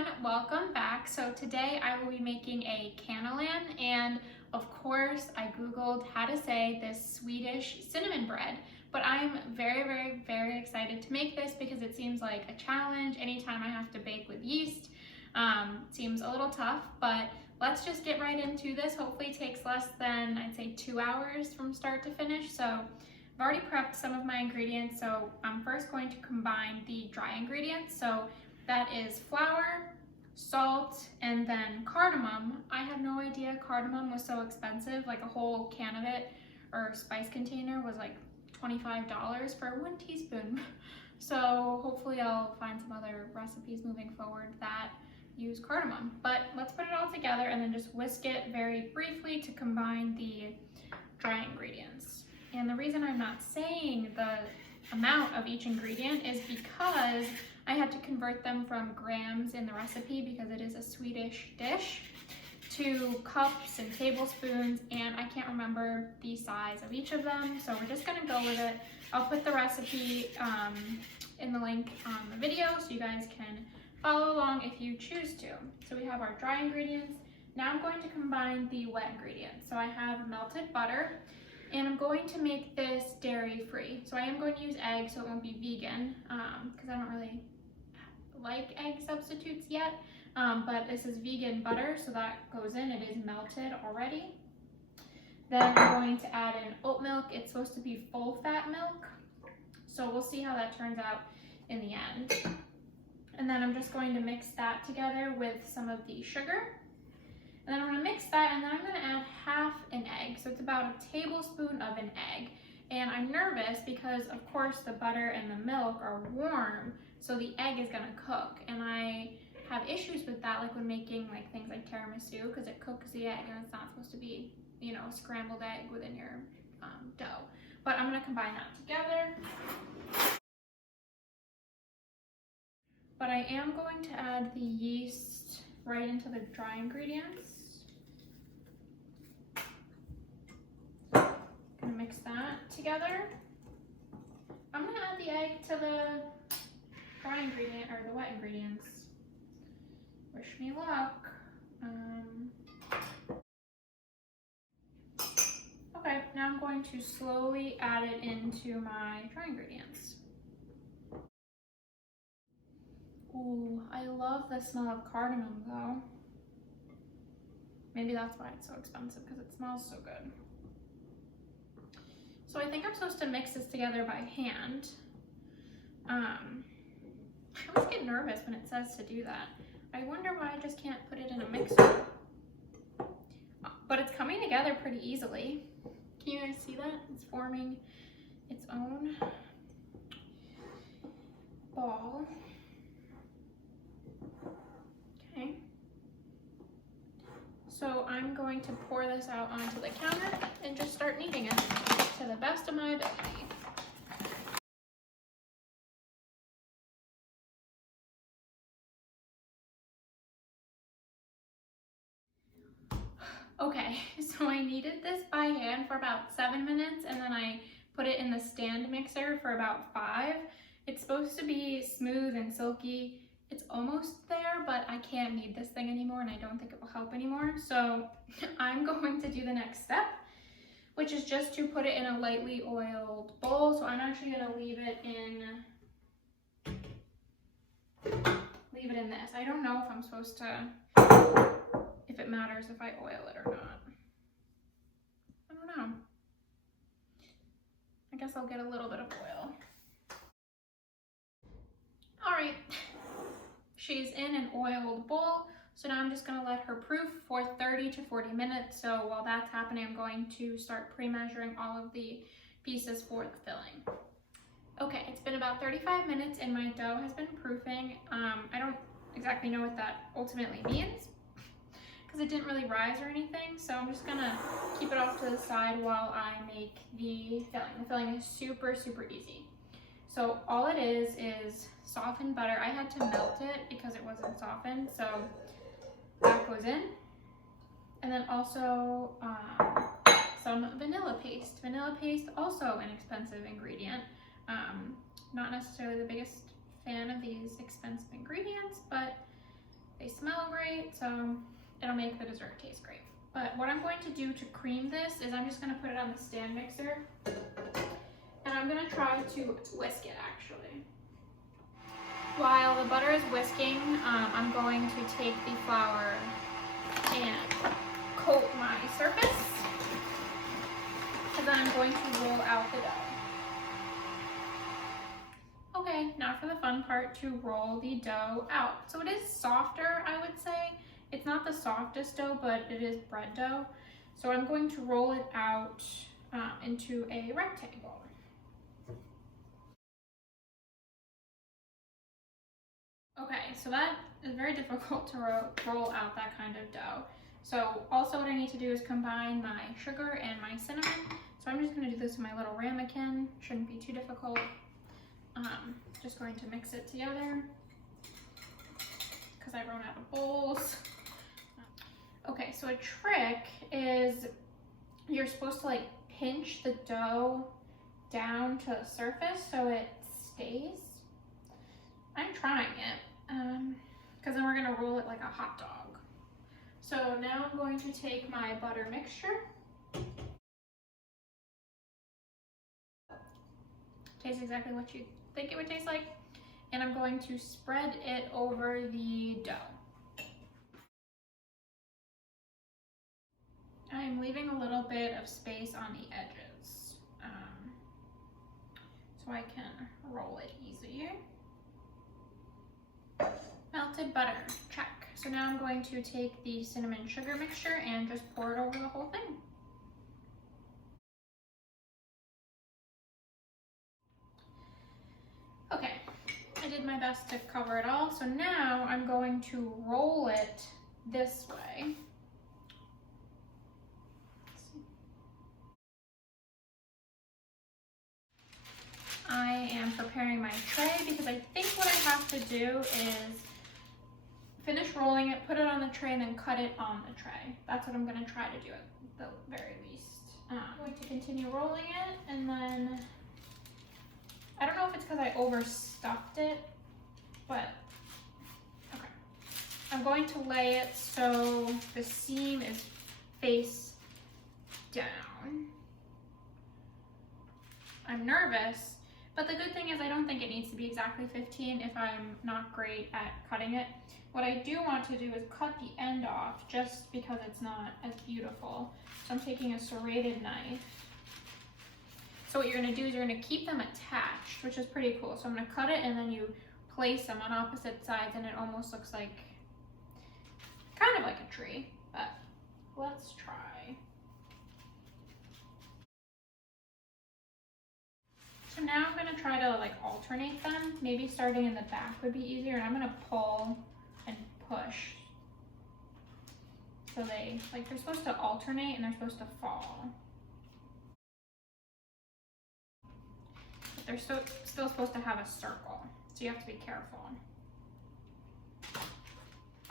everyone, welcome back. So today I will be making a Kanellängd, and of course I googled how to say this Swedish cinnamon bread, but I'm very excited to make this because it seems like a challenge anytime I have to bake with yeast. It seems a little tough, but let's just get right into this. Hopefully it takes less than, I'd say, 2 hours from start to finish. So I've already prepped some of my ingredients, so I'm first going to combine the dry ingredients. So that is flour, salt, and then cardamom. I had no idea cardamom was so expensive. Like a whole can of it or spice container was like $25 for 1 teaspoon. So hopefully I'll find some other recipes moving forward that use cardamom. But let's put it all together and then just whisk it very briefly to combine the dry ingredients. And the reason I'm not saying the amount of each ingredient is because I had to convert them from grams in the recipe because it is a Swedish dish to cups and tablespoons, and I can't remember the size of each of them, so we're just gonna go with it. I'll put the recipe in the link on the video so you guys can follow along if you choose to. So we have our dry ingredients. Now I'm going to combine the wet ingredients. So I have melted butter, and I'm going to make this dairy-free. So I am going to use eggs, so it won't be vegan, because I don't really like egg substitutes yet. But this is vegan butter, so that goes in. It is melted already. Then I'm going to add in oat milk. It's supposed to be full-fat milk, so we'll see how that turns out in the end. And then I'm just going to mix that together with some of the sugar. And then I'm gonna mix that, and then I'm gonna add half an egg. So it's about a tablespoon of an egg. And I'm nervous because of course the butter and the milk are warm, so the egg is gonna cook. And I have issues with that, like when making like things like tiramisu, because it cooks the egg and it's not supposed to be, you know, a scrambled egg within your dough. But I'm gonna combine that together. But I am going to add the yeast right into the dry ingredients. Gonna mix that together. I'm gonna add the egg to the dry ingredient or the wet ingredients. Wish me luck. Okay, now I'm going to slowly add it into my dry ingredients. Ooh, I love the smell of cardamom though. Maybe that's why it's so expensive, because it smells so good. So I think I'm supposed to mix this together by hand. I always get nervous when it says to do that. I wonder why I just can't put it in a mixer. But it's coming together pretty easily. Can you guys see that? It's forming its own ball. Okay. So I'm going to pour this out onto the counter and just start kneading it to the best of my ability. Okay, so I kneaded this by hand for about 7 minutes, and then I put it in the stand mixer for about 5. It's supposed to be smooth and silky. It's almost there, but I can't knead this thing anymore, and I don't think it will help anymore. So I'm going to do the next step, which is just to put it in a lightly oiled bowl. So I'm actually gonna leave it in this. I don't know if I'm supposed to, if it matters if I oil it or not. I don't know. I guess I'll get a little bit of oil. All right, she's in an oiled bowl. So now I'm just gonna let her proof for 30 to 40 minutes. So while that's happening, I'm going to start pre-measuring all of the pieces for the filling. Okay, it's been about 35 minutes and my dough has been proofing. I don't exactly know what that ultimately means because it didn't really rise or anything. So I'm just gonna keep it off to the side while I make the filling. The filling is super easy. So all it is softened butter. I had to melt it because it wasn't softened. So that goes in. And then also some vanilla paste. Vanilla paste, also an expensive ingredient. Not necessarily the biggest fan of these expensive ingredients, but smell great, so it'll make the dessert taste great. But what I'm going to do to cream this is I'm just going to put it on the stand mixer, and I'm going to try to whisk it actually. While the butter is whisking, I'm going to take the flour and coat my surface, and then I'm going to roll out the dough. Okay, now for the fun part, to roll the dough out. So it is softer, I would say. It's not the softest dough, but it is bread dough. So I'm going to roll it out into a rectangle. Okay, so that is very difficult to roll out that kind of dough. So also what I need to do is combine my sugar and my cinnamon. So I'm just going to do this in my little ramekin. Shouldn't be too difficult. Just going to mix it together because I've run out of bowls. Okay, so a trick is you're supposed to like pinch the dough down to the surface so it stays. I'm trying it because then we're going to roll it like a hot dog. So now I'm going to take my butter mixture. Tastes exactly what you think it would taste like. And I'm going to spread it over the dough. I'm leaving a little bit of space on the edges so I can roll it easier. Melted butter, check. So now I'm going to take the cinnamon sugar mixture and just pour it over the whole thing. Okay, I did my best to cover it all. So now I'm going to roll it this way. I am preparing my tray because I think what I have to do is finish rolling it, put it on the tray, and then cut it on the tray. That's what I'm going to try to do at the very least. I'm going to continue rolling it, and then I don't know if it's because I overstuffed it, but okay. I'm going to lay it so the seam is face down. I'm nervous, but the good thing is I don't think it needs to be exactly 15 if I'm not great at cutting it. What I do want to do is cut the end off just because it's not as beautiful. So I'm taking a serrated knife. So what you're going to do is you're going to keep them attached, which is pretty cool. So I'm going to cut it and then you place them on opposite sides and it almost looks like, kind of like a tree, but let's try. So now I'm going to try to like alternate them. Maybe starting in the back would be easier, and I'm going to pull and push. So they're supposed to alternate and they're supposed to fall. But they're still supposed to have a circle, so you have to be careful.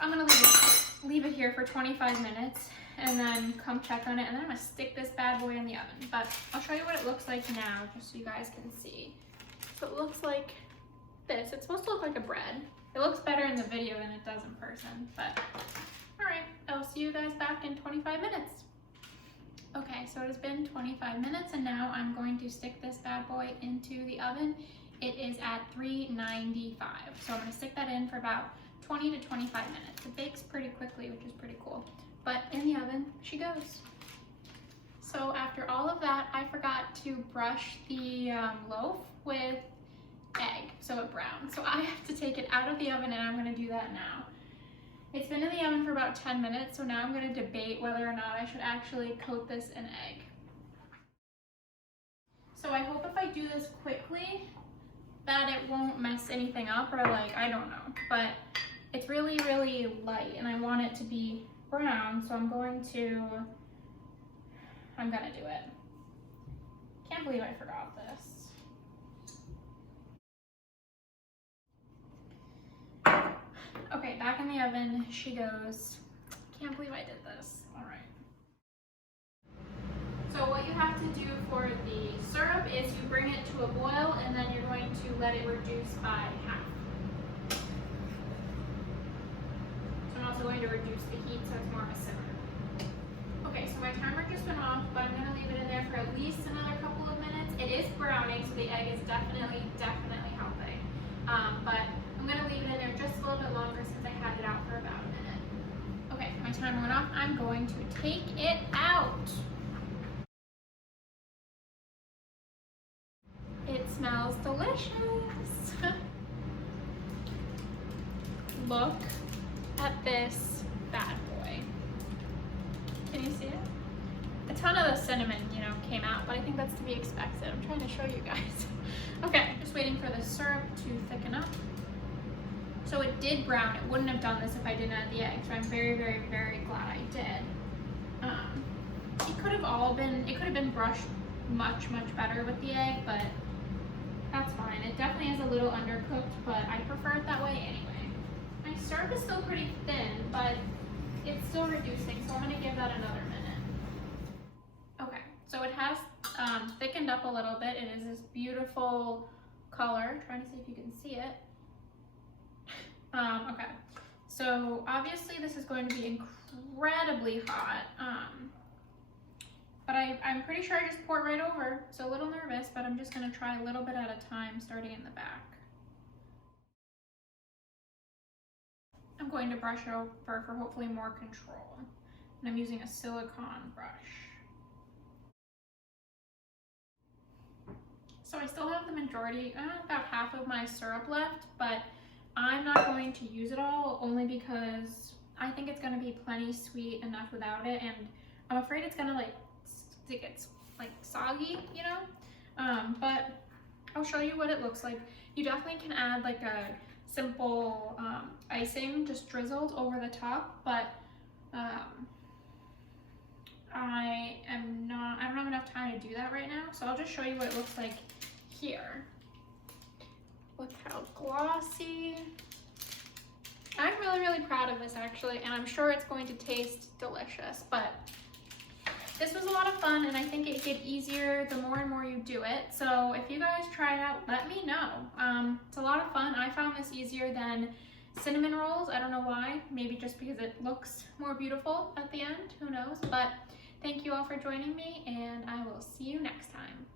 I'm going to leave it here for 25 minutes and then come check on it, and then I'm going to stick this bad boy in the oven. But I'll show you what it looks like now just so you guys can see. So it looks like this. It's supposed to look like a bread. It looks better in the video than it does in person, but all right, I'll see you guys back in 25 minutes. Okay, so it has been 25 minutes and now I'm going to stick this bad boy into the oven. It is at 395. So I'm going to stick that in for about 20 to 25 minutes. It bakes pretty quickly, which is pretty cool. But in the oven she goes. So after all of that, I forgot to brush the loaf with egg so it browns. So I have to take it out of the oven and I'm going to do that now. It's been in the oven for about 10 minutes, so now I'm going to debate whether or not I should actually coat this in egg. So I hope if I do this quickly that it won't mess anything up, or like, I don't know, but it's really, really light and I want it to be brown, so I'm gonna do it. Can't believe I forgot this. Okay, back in the oven she goes. Can't believe I did this. All right. So what you have to do for the syrup is you bring it to a boil and then you're going to let it reduce by half. So also going to reduce the heat so it's more of a simmer. Okay, so my timer just went off, but I'm gonna leave it in there for at least another couple of minutes. It is browning, so the egg is definitely helping. But I'm gonna leave it in there just a little bit longer since I had it out for about a minute. Okay, my timer went off. I'm going to take it out. It smells delicious. Look at this bad boy. Can you see it? A ton of the cinnamon, came out, but I think that's to be expected. I'm trying to show you guys. Okay, just waiting for the syrup to thicken up. So it did brown. It wouldn't have done this if I didn't add the egg, so I'm very, very, very glad I did. It could have been brushed much better with the egg, but that's fine. It definitely is a little undercooked, but I prefer it that way anyway. My syrup is still pretty thin, but it's still reducing, so I'm gonna give that another minute. Okay, so it has thickened up a little bit. It is this beautiful color. Trying to see if you can see it. Okay, so obviously this is going to be incredibly hot, but I'm pretty sure I just poured right over, so a little nervous, but I'm just gonna try a little bit at a time, starting in the back. I'm going to brush it over for hopefully more control, and I'm using a silicone brush. So I still have the majority, about half of my syrup left, but I'm not going to use it all, only because I think it's going to be plenty sweet enough without it, and I'm afraid it's going to get soggy, but I'll show you what it looks like. You definitely can add like a simple icing just drizzled over the top, but I don't have enough time to do that right now, so I'll just show you what it looks like here. Look how glossy. I'm really proud of this actually, and I'm sure it's going to taste delicious, but this was a lot of fun, and I think it gets easier the more and more you do it. So if you guys try it out, let me know. It's a lot of fun. I found this easier than cinnamon rolls. I don't know why. Maybe just because it looks more beautiful at the end. Who knows? But thank you all for joining me, and I will see you next time.